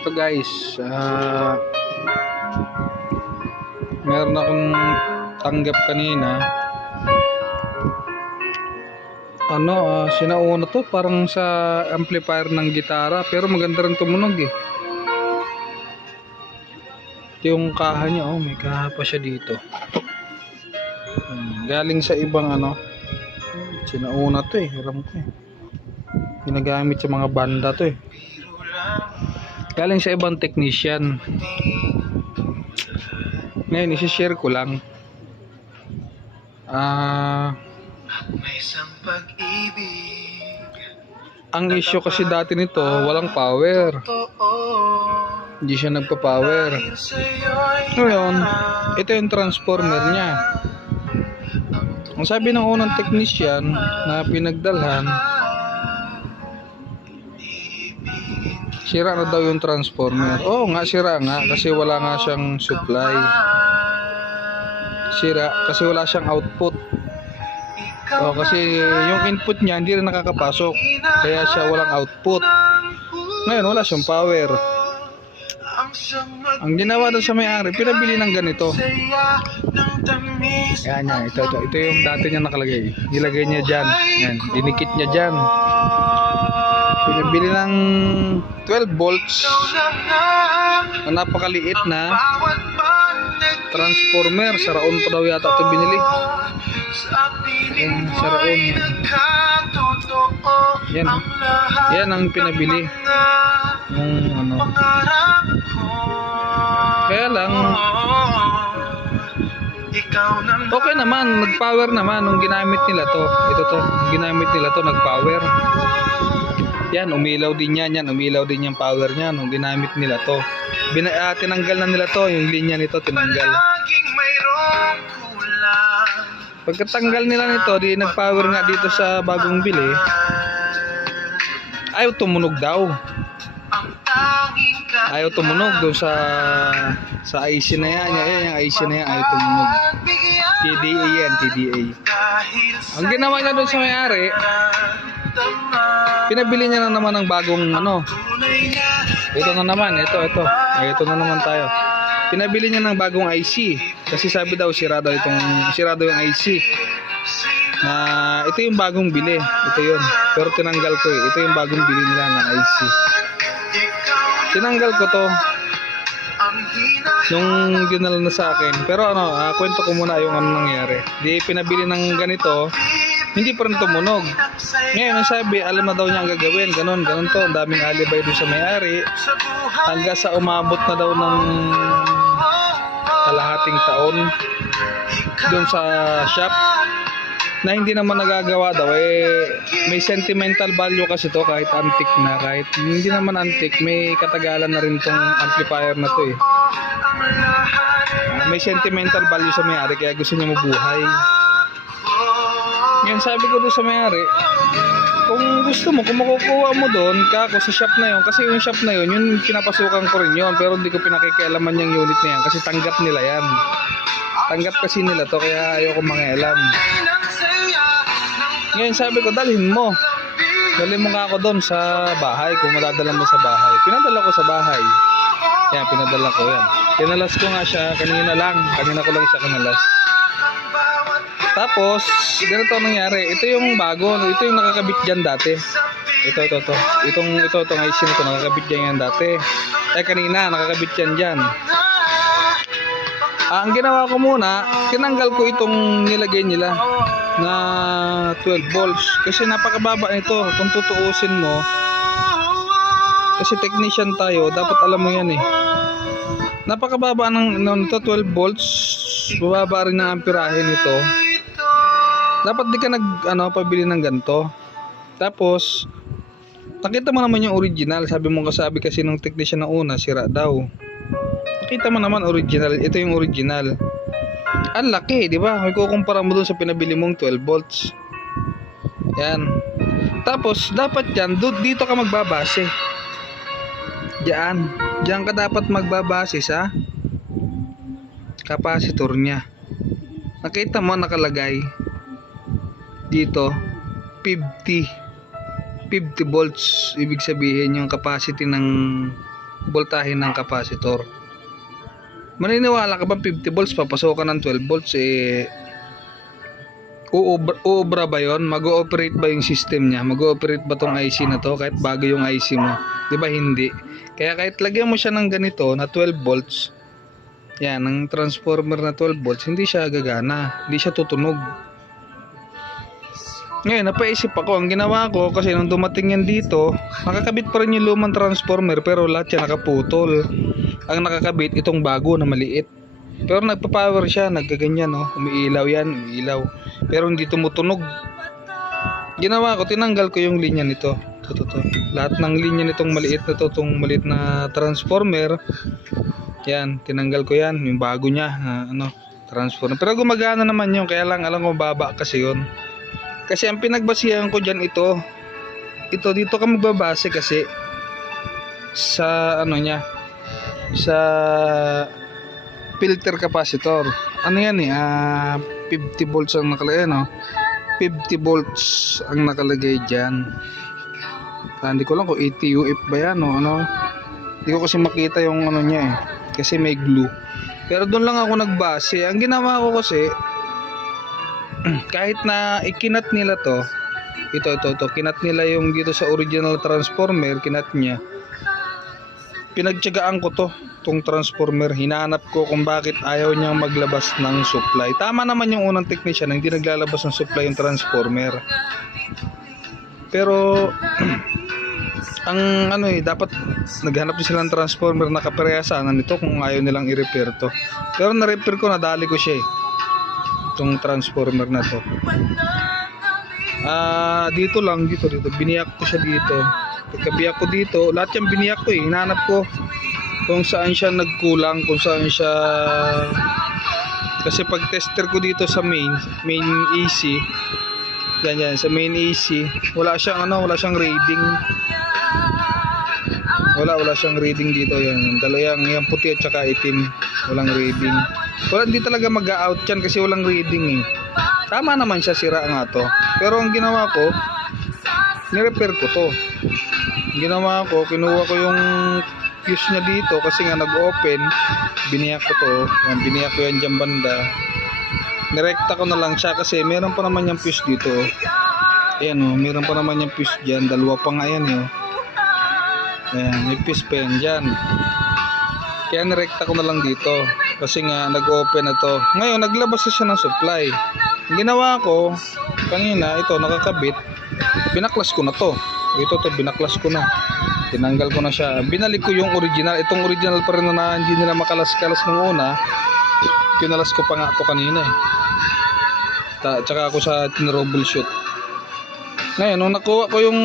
Ito guys, meron akong tanggap kanina. Sinauna to parang sa amplifier ng gitara, pero maganda rin tumunog eh. Ito yung kaha niya, may kaha pa siya dito. Galing sa ibang sinauna to eh, alam ko eh. Ginagamit sa mga banda to eh. Galing sa ibang technician. Ngayon, isi-share ko lang. Ang issue kasi dati nito, walang power. Hindi siya nagpa-power. Ngayon, ito yung transformer niya. Ang sabi ng unang technician na pinagdalhan, sira na daw yung transformer. Oo nga, sira nga kasi wala nga siyang supply. Sira kasi wala siyang output. Kasi yung input niya hindi rin nakakapasok, kaya siya walang output. Ngayon wala siyang power. Ang ginawa doon sa may-ari, pinabili ng ganito. Yan, ito yung dati niya nakalagay. Nilagay niya dyan. Yan, dinikit niya dyan. Pinabili ng 12 volts na napakaliit na transformer. Sa Raon pa daw yata ito binili. Sa Raon. Yan ang pinabili. Kaya lang okay naman, nag-power naman nung ginamit nila to. Ginamit nila to, nag-power. Yan, umilaw din yan, umilaw din yung power niya nung ginamit nila to. Tinanggal na nila to, yung linya nito tinanggal. Pagkatanggal nila nito, di nag-power nga dito sa bagong bili. Ayaw tumunog daw. Ayaw tumunog doon sa IC na yan. Yung IC na yan, ayaw tumunog. TDA yan, TDA. Ang ginawa niya doon sa may-ari, pinabili niya na naman ng bagong ito na naman, ito na naman tayo. Pinabili niya ng bagong IC kasi sabi daw sira daw yung IC. Na ito yung bagong bili, ito yun. Pero tinanggal ko eh. Ito yung bagong bili nila ng IC. Tinanggal ko to nung dinala na sa akin. Pero kwento ko muna yung nangyari. Di pinabili ng ganito, hindi pa rin tumunog. Ngayon ang sabi, alam na daw niya ang gagawin, ganun to. Ang daming alibay doon sa may-ari. Hanggang sa umabot na daw ng kalahating taon doon sa shop na hindi naman nagagawa daw may sentimental value kasi to, kahit antique na, kahit hindi naman antique, may katagalan na rin tong amplifier na to may sentimental value sa may-ari, kaya gusto niya mabuhay. Ngayon sabi ko doon sa may-ari, kung gusto mo, kung makukuha mo doon kako sa shop na yon, kasi yung shop na yon, yung pinapasukan ko rin yon, pero hindi ko pinakikialaman yung unit na yan kasi tanggap nila yan. Tanggap kasi nila to, kaya ayoko mangialam. Ngayon sabi ko, dalhin mo nga ako doon sa bahay, kung madadala mo sa bahay. Pinadala ko sa bahay. Yan, pinadala ko yan. Kinalas ko nga siya kanina ko lang siya kinalas. Tapos ganito ang nangyari, ito yung bago, ito yung nakakabit dyan dati. Ito itong IC na ito, nakakabit dyan yan dati. Kanina nakakabit yan dyan. Ang ginawa ko muna, tinanggal ko itong nilagay nila na 12 volts kasi napakababa nito kung tutuusin mo. Kasi technician tayo, dapat alam mo yan napakababa ng nito, 12 volts. Bababa rin ng amperahe nito. Dapat di ka pabili ng ganito. Tapos nakita mo naman yung original. Sabi kasi nung technician na una, sira daw. Nakita mo naman original. Ito yung original. Ang laki, di ba? May kukumpara mo dun sa pinabili mong 12 volts. Yan. Tapos dapat yan, dito ka magbabase. Diyan ka dapat magbabase sa capacitor niya. Nakita mo nakalagay dito 50 volts, ibig sabihin yung capacity ng voltahe ng capacitor. Maniniwala ka ba 50 volts papasokan ng 12 volts uubra ba yun? Mag-ooperate ba yung system niya? Mag-ooperate ba tong IC na to kahit bago yung IC mo? Di ba hindi? Kaya kahit lagyan mo siya ng ganito na 12 volts, yan, ng transformer na 12 volts, hindi siya gagana, hindi siya tutunog. Ngayon, napaisip ako, ang ginawa ko, kasi nung dumating yan dito, nakakabit pa rin yung lumang transformer, pero lahat yan nakaputol. Ang nakakabit, itong bago na maliit. Pero nagpa-power siya, nagkaganyan, no? Umiilaw yan, umiilaw. Pero hindi tumutunog. Ginawa ko, tinanggal ko yung linya nito. Ito. Lahat ng linya nitong maliit na to, itong maliit na transformer, yan, tinanggal ko yan, yung bago niya, transformer. Pero gumagana naman yun, kaya lang alam ko baba kasi yun. Kasi ang pinagbasihan ko dyan ito dito ka magbabase kasi sa niya, sa filter capacitor. Ano yan 50 volts ang nakalagay, no? 50 volts ang nakalagay dyan. Hindi ko lang kung ATUF ba yan o ano. Hindi ko kasi makita yung niya kasi may glue. Pero doon lang ako nagbase. Ang ginawa ko kasi, kahit na ikinat nila to, ito, kinat nila yung dito sa original transformer, kinat niya. Pinagtiyagaan ko tong transformer, hinanap ko kung bakit ayaw niyang maglabas ng supply. Tama naman yung unang technician, hindi naglalabas ng supply yung transformer. Pero ang dapat naghanap din sila ng transformer na kaparehasan nito kung ayaw nilang i-repair to. Pero na-repair ko, nadali ko siya itong transformer na to. Dito biniyak ko siya dito. Pagkabiyak ko dito, lahat yung biniyak ko hinanap ko kung saan siya nagkulang, kung saan siya, kasi pag tester ko dito sa main AC, yan sa main AC, wala siyang reading. Wala siyang reading dito, yan dalawang yung puti at saka itim, walang reading. Hindi talaga mag-out yan kasi walang reading Tama naman siya, sira nga to. Pero ang ginawa ko, ni-repair ko to. Ang ginawa ko, kinuha ko yung fuse niya dito kasi nga nag-open, biniyak ko biniyak ko yan dyan banda. Nirekta ko na lang siya kasi meron pa naman yung fuse dito. Ayan meron pa naman yung fuse dyan, dalawa pa nga yan ayan, may fuse pa yan dyan. Kaya nirekta ko na lang dito kasi nga nag-open na to. Ngayon naglabas na siya ng supply. Ang ginawa ko kanina, ito nakakabit, binaklas ko na to. Ito binaklas ko na, tinanggal ko na siya, binalik ko yung original. Itong original pa rin na hindi nila makalas-kalas nung una, kinalas ko pa nga to kanina tsaka ako sa troubleshoot. Ngayon nung nakuha ko yung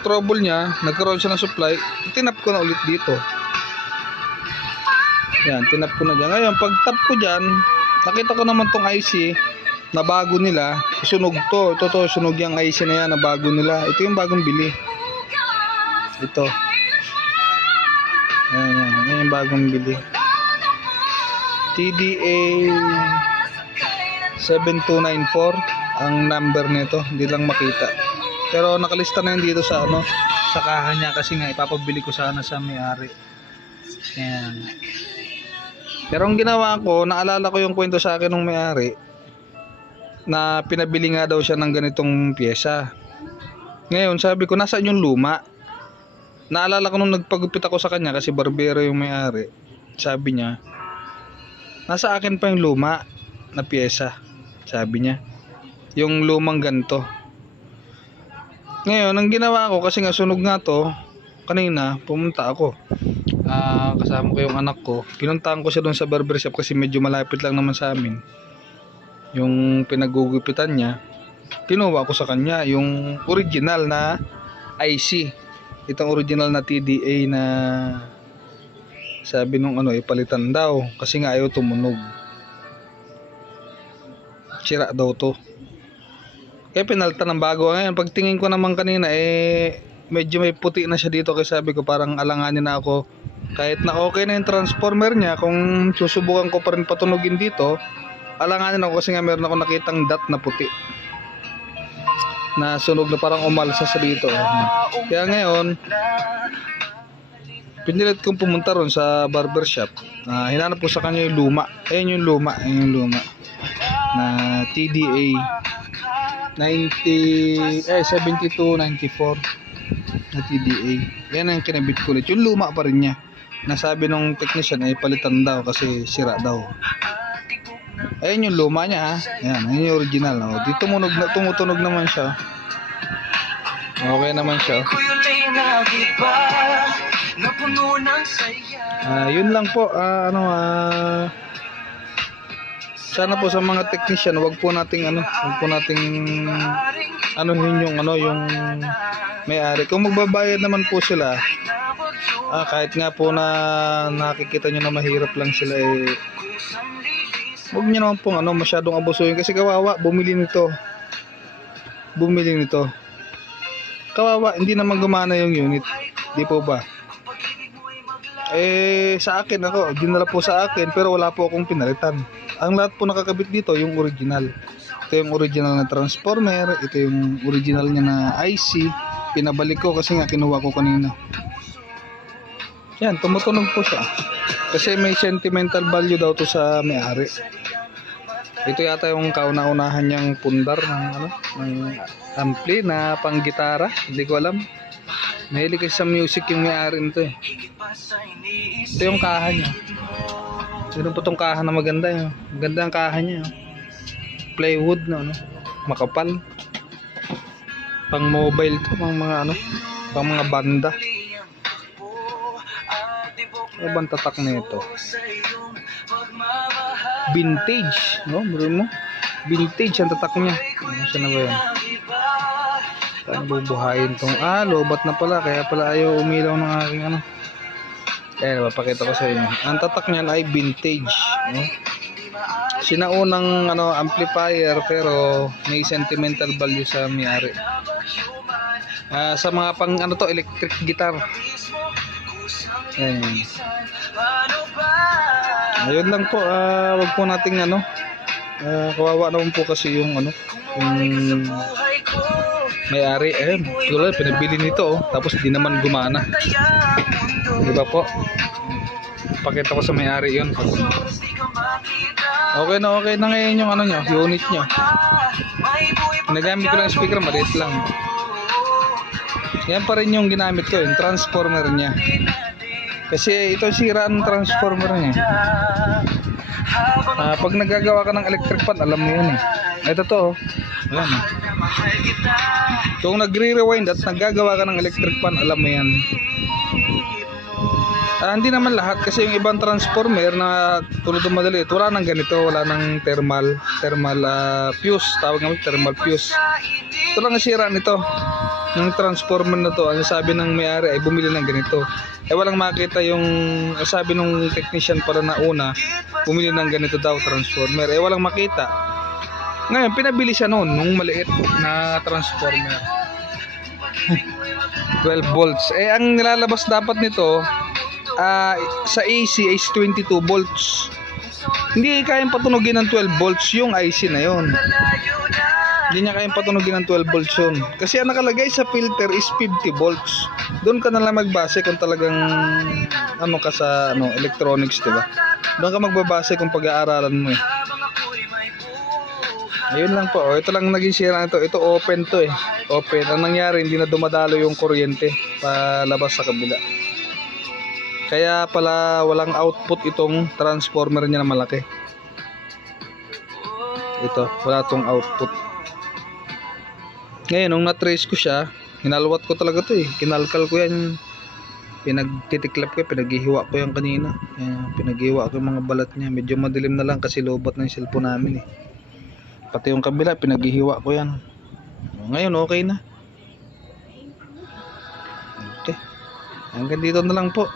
trouble niya, nagkaroon siya ng supply, tinap ko na ulit dito. Yan, tinap ko na dyan. Ngayon pag tap ko dyan, nakita ko naman tong IC na bago nila, sunog to. Ito sunog yung IC na yan na bago nila. Ito yung bagong bili. Ito. Yan yung bagong bili. TDA 7294 ang number nito, hindi lang makita. Pero nakalista na yun dito sa sa kaha niya kasi nga ipapabili ko sana sa may-ari. Yan. Pero ang ginawa ko, naalala ko yung kwento sa akin ng may-ari na pinabili nga daw siya ng ganitong pyesa. Ngayon sabi ko, nasaan yung luma? Naalala ko nung nagpagupit ako sa kanya kasi barbero yung may-ari. Sabi niya, nasa akin pa yung luma na pyesa. Sabi niya, yung lumang ganto. Ngayon ang ginawa ko, kasi nga sunog nga to, kanina pumunta ako, kasama ko yung anak ko, pinuntahan ko siya doon sa barbershop kasi medyo malapit lang naman sa amin yung pinagugupitan niya. Kinuha ko sa kanya yung original na IC, itong original na TDA na sabi nung ipalitan daw kasi nga ayaw tumunog, sira daw to, kaya pinalitan ng bago. Ngayon pagtingin ko naman kanina medyo may puti na siya dito, kaya sabi ko parang alanganin na ako, kahit na okay na yung transformer niya, kung susubukan ko pa rin patunugin dito, alanganin ako kasi nga meron ako nakitang dot na puti na sunog na parang umalsa sa dito. Kaya ngayon Pinilit kong pumunta ron sa barbershop. Hinanap ko sa kanya yung luma. Ayun yung luma. Ayun yung luma. Na TDA 7294 na TDA. Yan ang kinabit ko ulit. Yung luma pa rin niya. Nasabi nung technician ay palitan daw kasi sira daw. Ayun yung luma niya ha. Yan, ayun yung original. Oh. Di tumutunog naman siya. Okay naman siya. Yun lang po. Sana po sa mga technician, wag po nating yung may-ari. Kung magbabayad naman po sila, kahit nga po na nakikita nyo na mahirap lang sila, wag nyo naman pong masyadong abusuhin kasi kawawa, bumili nito. Kawawa, hindi naman gumana yung unit. Di po ba? Sa akin dinala po sa akin pero wala po akong pinalitan. Ang lahat po nakakabit dito yung original. Ito yung original na transformer, ito yung original niya na IC. Pinabalik ko kasi nga kinuha ko kanina. Yan, tumutunog po siya. Kasi may sentimental value daw to sa may-ari. Ito yata yung kauna-unahan niyang pundar ng ampli na panggitara. Hindi ko alam. Mahilig kasi sa music yung may-ari nito eh. Ito yung kaha niya. Meron po itong kaha na maganda yun. Maganda ang kaha niya. Plywood na makapal. Pang mobile to, pang mga banda. Ano bang tatak na ito? Vintage, no? Meron mo? Vintage ang tatak niya. Saan na ba yan? Saan bubuhayin tong lobat na pala, kaya pala ayaw umilaw ng aking Ayan, mapakita ko sa inyo. Ang tatak niyan ay vintage, no? Sinaunang amplifier pero may sentimental value sa may-ari. Sa mga pang electric guitar. Ayan. Ayun lang po, wag po nating kawawa naman po kasi yung yung may-ari. Tulad pinabili nito tapos di naman gumana. Diba po? Pakita ko sa may-ari yun. Okay na ngayon yung unit nyo. Nagamit ko lang yung speaker, maliit lang. Yan pa rin yung ginamit ko, yung transformer niya. Kasi ito sira ang transformer niya. Pag nagagawa ka ng electric fan, alam mo yan Ito to. Ayan. Kung nagre-rewind at naggagawa ka ng electric fan, alam mo yan. Hindi naman lahat kasi yung ibang transformer na tulad ng madalit, wala nang ganito, wala nang thermal fuse, tawag naman thermal fuse. Ito lang ang sira nito. Yung transformer na to, ang sabi ng may-ari ay bumili ng ganito. Walang makita yung sabi ng technician para na una, bumili ng ganito daw transformer. Walang makita. Ngayon, pinabili siya noon, nung maliit na transformer. 12 volts. Ang nilalabas dapat nito, sa AC is 22 volts. Hindi kayang patunogin ng 12 volts yung IC na yon. Hindi niya kayang patunogin ng 12 volts yun. Kasi ang nakalagay sa filter is 50 volts. Doon ka na lang magbase kung talagang ka sa electronics, diba? Doon ka magbabase kung pag-aaralan mo Ayun lang po. Ito lang naging sira nito. Ito open to Open. Ang nangyari, hindi na dumadalo yung kuryente palabas sa kabila. Kaya pala walang output itong transformer niya na malaki. Ito, wala tong output. Ngayon, nung na-trace ko siya, hinalwat ko talaga to Kinalkal ko yan. Pinagtitiklap ko, pinaghihiwa ko yan kanina. Pinaghihiwa ko yung mga balat niya. Medyo madilim na lang kasi lobat ng cellphone namin Pati yung kabila, pinaghihiwa ko yan. Ngayon, okay na. Okay. Hanggang dito na lang po.